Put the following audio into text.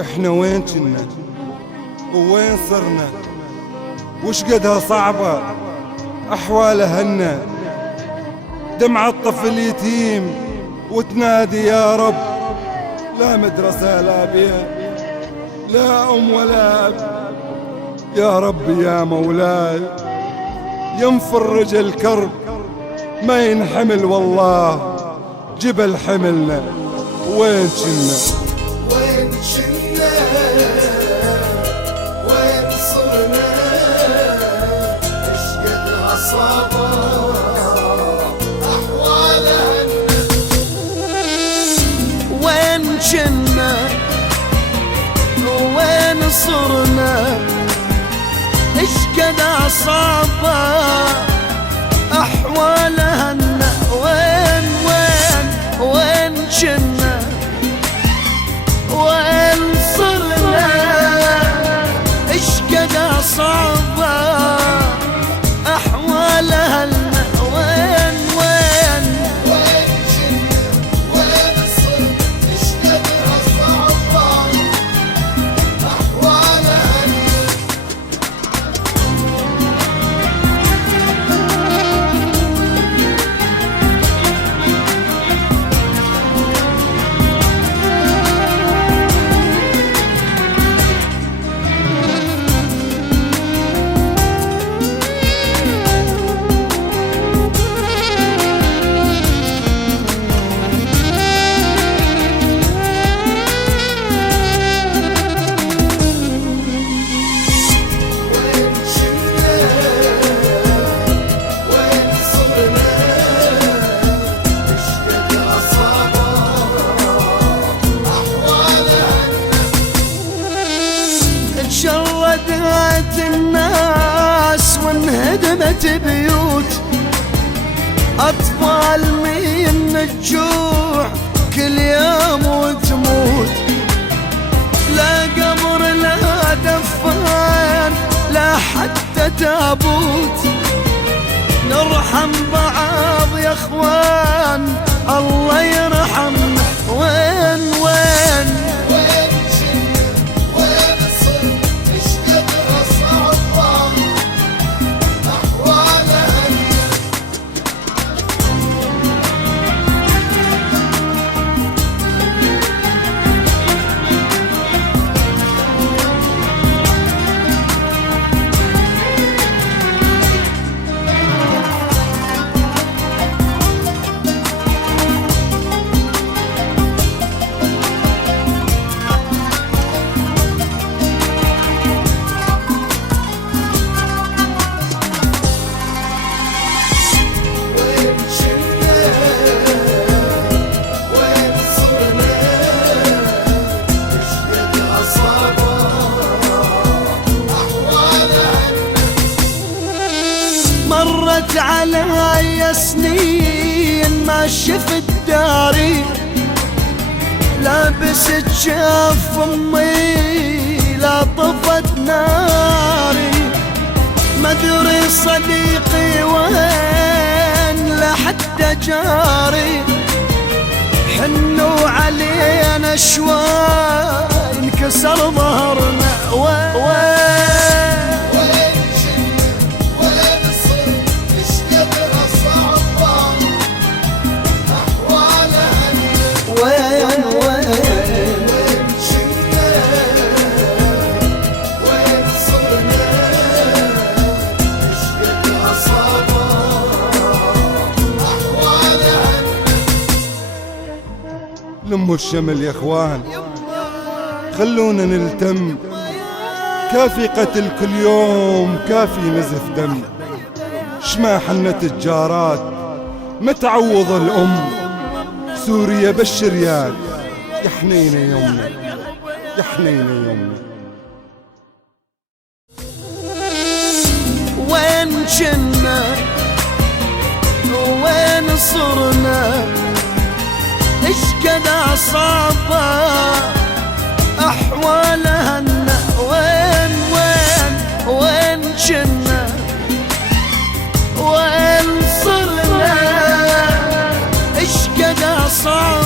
احنا وين كنا ووين صرنا، وش قدها صعبة أحوال أهلنا. دمع الطفل يتيم وتنادي يا رب، لا مدرسة لا بيت لا أم ولا أب. يا رب يا مولاي يا مفرج الكرب، ما ينحمل والله جبل حملنا. وين كنا وين كنا وين صرنا، ايش قد عصابة أحوالنا. وين كنا وين صرنا، ايش قد عصابة أحوالنا. وين وين وين كنا وين صرنا، ايش قد صعبة أحوال أهلنا. وين وين وين كنا وين صرنا، ايش قد صعبة أحوال أهلنا. شردت الناس وانهدمت بيوت، أطفال من الجوع كل يوم وتموت. لا قبر لا دفان لا حتى تابوت، نرحم بعض يا اخوان الله يرحمنا. وين وين مرت علي سنين ما شفت داري، لابس جاف امي لا طفت ناري. ما ادري صديقي وين لا حتى جاري، حنوا علينا شوي انكسر ظهرنا. لموا الشمل يا اخوان خلونا نلتم، كافي قتل كل يوم كافي نزف دم. شما حنة الجارات متعوض الأم، سوريا بالشريان يا حنينة يومنا يا حنينة يومنا. وين كنا وين صرنا، ايش قد عصابة أحوالنا. وين وين وين كنا وين صرنا، ايش قد عصابة